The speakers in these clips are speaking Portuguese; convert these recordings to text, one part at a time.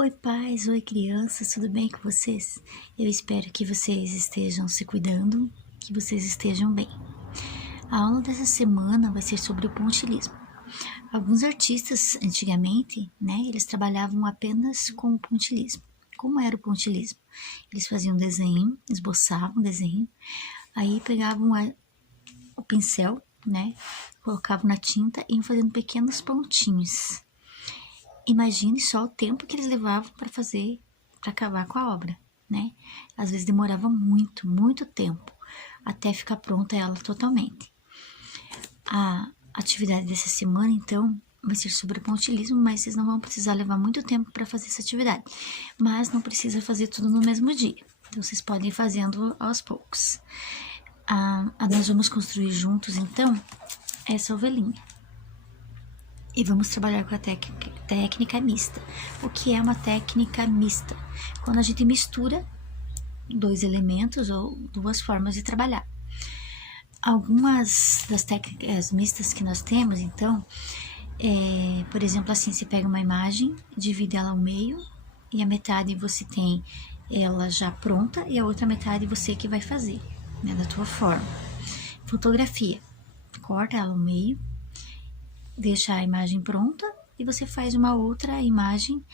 Oi pais, oi crianças, tudo bem com vocês? Eu espero que vocês estejam se cuidando, que vocês estejam bem. A aula dessa semana vai ser sobre o pontilhismo. Alguns artistas, antigamente, eles trabalhavam apenas com o pontilhismo. Como era o pontilhismo? Eles faziam desenho, esboçavam desenho, aí pegavam o pincel, colocavam na tinta e iam fazendo pequenos pontinhos. Imagine só o tempo que eles levavam para fazer, para acabar com a obra, Às vezes demorava muito, muito tempo até ficar pronta ela totalmente. A atividade dessa semana, então, vai ser sobre pontilhismo, mas vocês não vão precisar levar muito tempo para fazer essa atividade. Mas não precisa fazer tudo no mesmo dia, então vocês podem ir fazendo aos poucos. Nós vamos construir juntos, então, essa ovelhinha. E vamos trabalhar com a técnica mista. O que é uma técnica mista? Quando a gente mistura dois elementos ou duas formas de trabalhar. Algumas das técnicas mistas que nós temos, então, por exemplo, assim, você pega uma imagem, divide ela ao meio e a metade você tem ela já pronta e a outra metade você que vai fazer, da tua forma. Fotografia, corta ela ao meio, deixa a imagem pronta e você faz uma outra imagem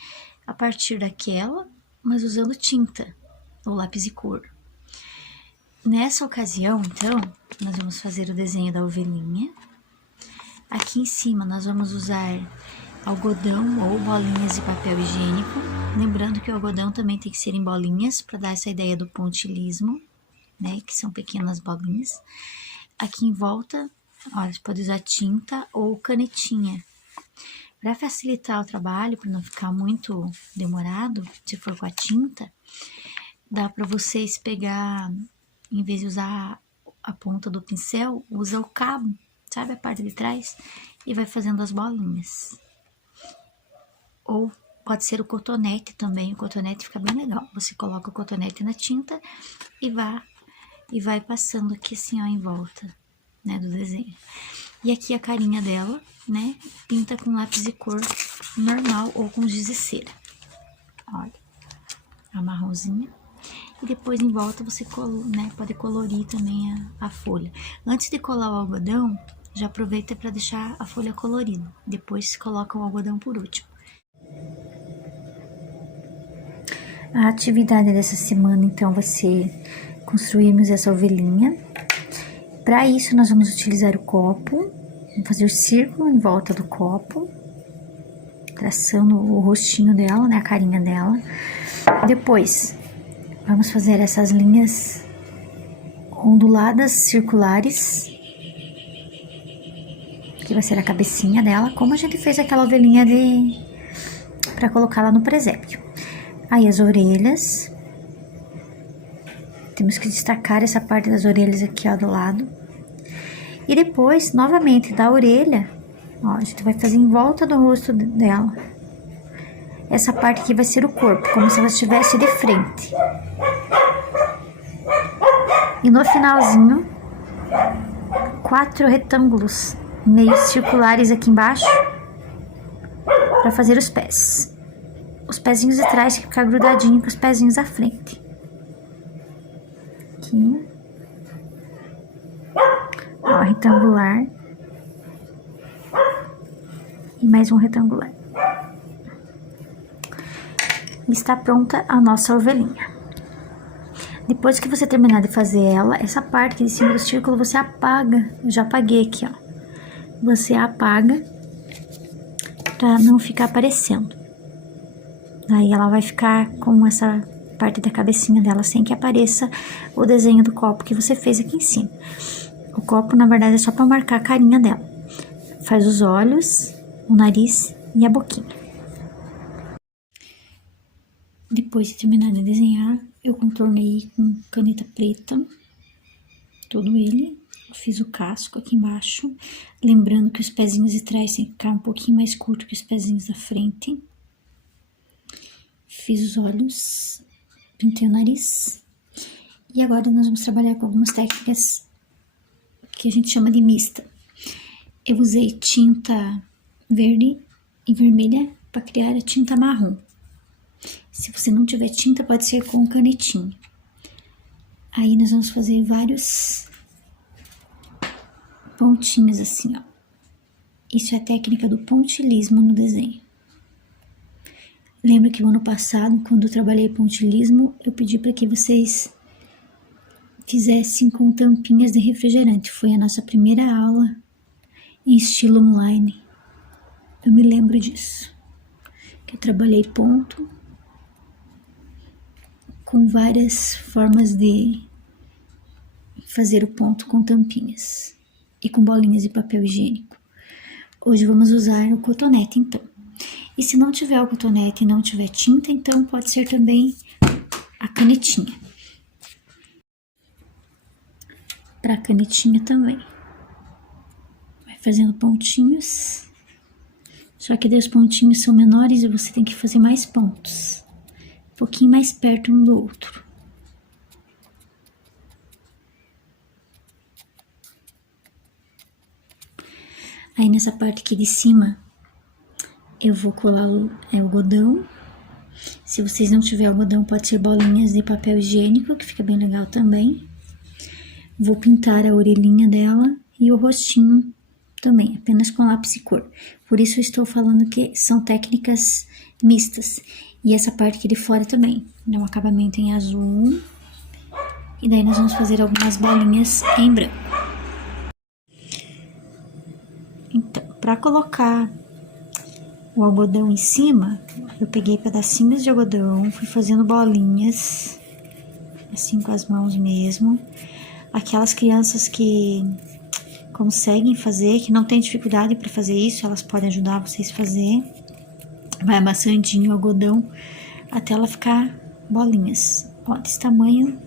a partir daquela, mas usando tinta ou lápis de cor. Nessa ocasião, então, nós vamos fazer o desenho da ovelhinha. Aqui em cima nós vamos usar algodão ou bolinhas de papel higiênico. Lembrando que o algodão também tem que ser em bolinhas para dar essa ideia do pontilhismo, que são pequenas bolinhas. Aqui em volta, olha, você pode usar tinta ou canetinha. Para facilitar o trabalho, para não ficar muito demorado, se for com a tinta, dá para vocês pegar, em vez de usar a ponta do pincel, usa o cabo, sabe a parte de trás? E vai fazendo as bolinhas. Ou pode ser o cotonete também, o cotonete fica bem legal. Você coloca o cotonete na tinta e vai passando aqui assim, ó, em volta, do desenho. E aqui a carinha dela, pinta com lápis de cor normal ou com giz de cera. Olha, a marronzinha. E depois em volta você pode colorir também a folha. Antes de colar o algodão, já aproveita para deixar a folha colorida. Depois coloca o algodão por último. A atividade dessa semana, então, vai ser construirmos essa ovelhinha. Para isso, nós vamos utilizar o copo, vamos fazer o círculo em volta do copo, traçando o rostinho dela, a carinha dela. Depois, vamos fazer essas linhas onduladas, circulares, que vai ser a cabecinha dela, como a gente fez aquela ovelhinha para colocar lá no presépio. Aí as orelhas, temos que destacar essa parte das orelhas aqui, ó, do lado. E depois, novamente, da orelha, ó, a gente vai fazer em volta do rosto dela. Essa parte aqui vai ser o corpo, como se ela estivesse de frente. E no finalzinho, 4 retângulos meio circulares aqui embaixo, para fazer os pés. Os pezinhos de trás que ficar grudadinho com os pezinhos à frente. Aqui. Ó, retangular. E mais um retangular. Está pronta a nossa ovelhinha. Depois que você terminar de fazer ela, essa parte aqui de cima do círculo você apaga. Eu já apaguei aqui, ó. Você apaga para não ficar aparecendo. Aí ela vai ficar com essa parte da cabecinha dela sem que apareça o desenho do copo que você fez aqui em cima. O copo, na verdade, é só para marcar a carinha dela. Faz os olhos, o nariz e a boquinha. Depois de terminar de desenhar, eu contornei com caneta preta todo ele. Fiz o casco aqui embaixo, lembrando que os pezinhos de trás tem que ficar um pouquinho mais curto que os pezinhos da frente. Fiz os olhos, pintei o nariz. E agora nós vamos trabalhar com algumas técnicas que a gente chama de mista. Eu usei tinta verde e vermelha para criar a tinta marrom. Se você não tiver tinta, pode ser com canetinha. Aí nós vamos fazer vários pontinhos assim, ó. Isso é a técnica do pontilhismo no desenho. Lembra que o ano passado, quando eu trabalhei pontilhismo, eu pedi para que vocês fizessem com tampinhas de refrigerante. Foi a nossa primeira aula em estilo online. Eu me lembro disso. Que eu trabalhei ponto com várias formas de fazer o ponto com tampinhas e com bolinhas de papel higiênico. Hoje vamos usar o cotonete, então. E se não tiver o cotonete e não tiver tinta, então pode ser também a canetinha. Para a canetinha também. Vai fazendo pontinhos. Só que daí os pontinhos são menores e você tem que fazer mais pontos. Um pouquinho mais perto um do outro. Aí nessa parte aqui de cima, eu vou colar o algodão. Se vocês não tiverem algodão, pode ser bolinhas de papel higiênico, que fica bem legal também. Vou pintar a orelhinha dela e o rostinho também, apenas com lápis e cor. Por isso eu estou falando que são técnicas mistas. E essa parte aqui de fora também, né, um acabamento em azul. E daí nós vamos fazer algumas bolinhas em branco. Então, para colocar o algodão em cima, eu peguei pedacinhos de algodão, fui fazendo bolinhas, assim com as mãos mesmo. Aquelas crianças que conseguem fazer, que não tem dificuldade para fazer isso, elas podem ajudar vocês a fazer. Vai amassandinho o algodão até ela ficar bolinhas. Ó, desse tamanho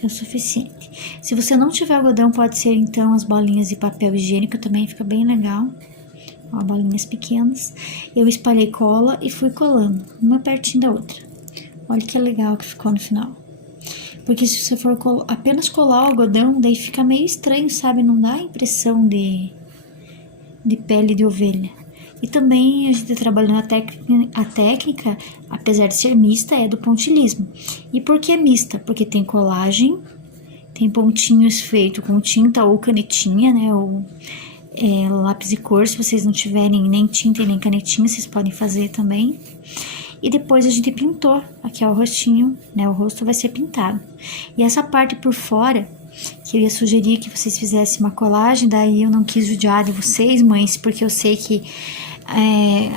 é o suficiente. Se você não tiver algodão, pode ser então as bolinhas de papel higiênico, também fica bem legal. Ó, bolinhas pequenas. Eu espalhei cola e fui colando, uma pertinho da outra. Olha que legal que ficou no final. Porque se você for apenas colar o algodão, daí fica meio estranho, sabe? Não dá a impressão de pele de ovelha. E também a gente trabalhando a técnica, apesar de ser mista, é do pontilhismo. E por que mista? Porque tem colagem, tem pontinhos feitos com tinta ou canetinha, né? Ou lápis de cor, se vocês não tiverem nem tinta e nem canetinha, vocês podem fazer também. E depois a gente pintou, aqui é o rostinho, né? O rosto vai ser pintado. E essa parte por fora, que eu ia sugerir que vocês fizessem uma colagem, daí eu não quis judiar de vocês, mães, porque eu sei que,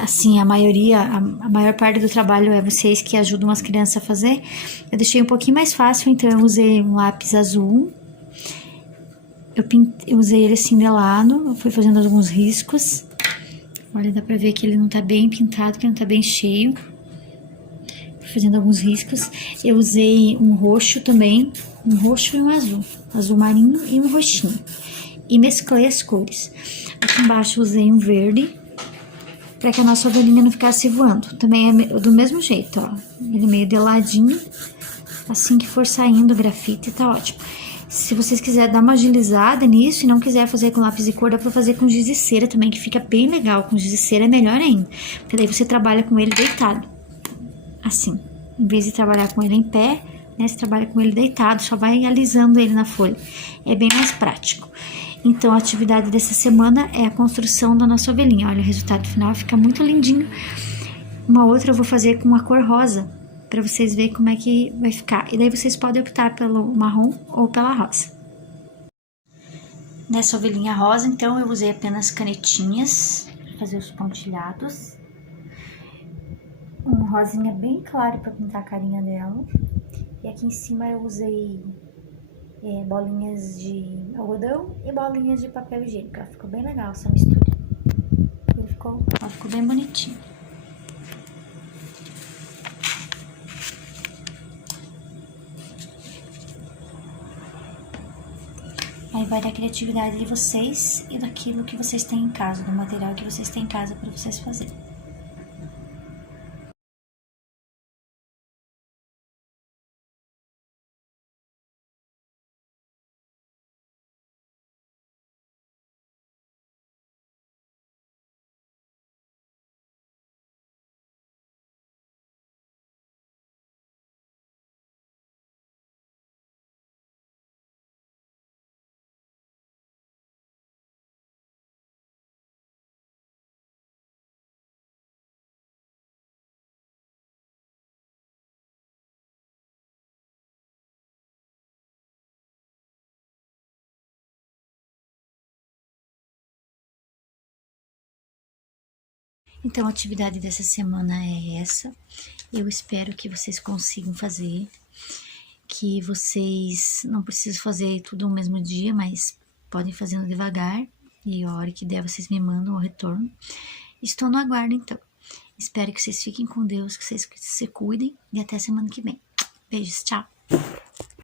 assim, a maior parte do trabalho é vocês que ajudam as crianças a fazer. Eu deixei um pouquinho mais fácil, então eu usei um lápis azul. Eu usei ele assim de lado, eu fui fazendo alguns riscos. Olha, dá pra ver que ele não tá bem pintado, que não tá bem cheio. Fazendo alguns riscos. Eu usei um roxo também, um roxo e um azul marinho e um roxinho. E mesclei as cores. Aqui embaixo eu usei um verde, para que a nossa ovelhinha não ficasse voando. Também é do mesmo jeito, ó. Ele meio de ladinho, assim que for saindo o grafite, tá ótimo. Se vocês quiserem dar uma agilizada nisso e não quiser fazer com lápis de cor, dá pra fazer com giz de cera também, que fica bem legal. Com giz de cera é melhor ainda, porque daí você trabalha com ele deitado. Assim, em vez de trabalhar com ele em pé, né, você trabalha com ele deitado, só vai alisando ele na folha. É bem mais prático. Então, a atividade dessa semana é a construção da nossa ovelhinha. Olha, o resultado final fica muito lindinho. Uma outra eu vou fazer com a cor rosa, para vocês verem como é que vai ficar. E daí vocês podem optar pelo marrom ou pela rosa. Nessa ovelhinha rosa, então, eu usei apenas canetinhas para fazer os pontilhados. Um rosinha bem claro para pintar a carinha dela. E aqui em cima eu usei bolinhas de algodão e bolinhas de papel higiênico. Ficou bem legal essa mistura. Ele ficou bem bonitinho. Aí vai da criatividade de vocês e daquilo que vocês têm em casa, do material que vocês têm em casa para vocês fazerem. Então, a atividade dessa semana é essa. Eu espero que vocês consigam fazer, que vocês não precisam fazer tudo no mesmo dia, mas podem fazendo devagar, e a hora que der vocês me mandam o retorno. Estou no aguardo, então. Espero que vocês fiquem com Deus, que vocês se cuidem, e até semana que vem. Beijos, tchau!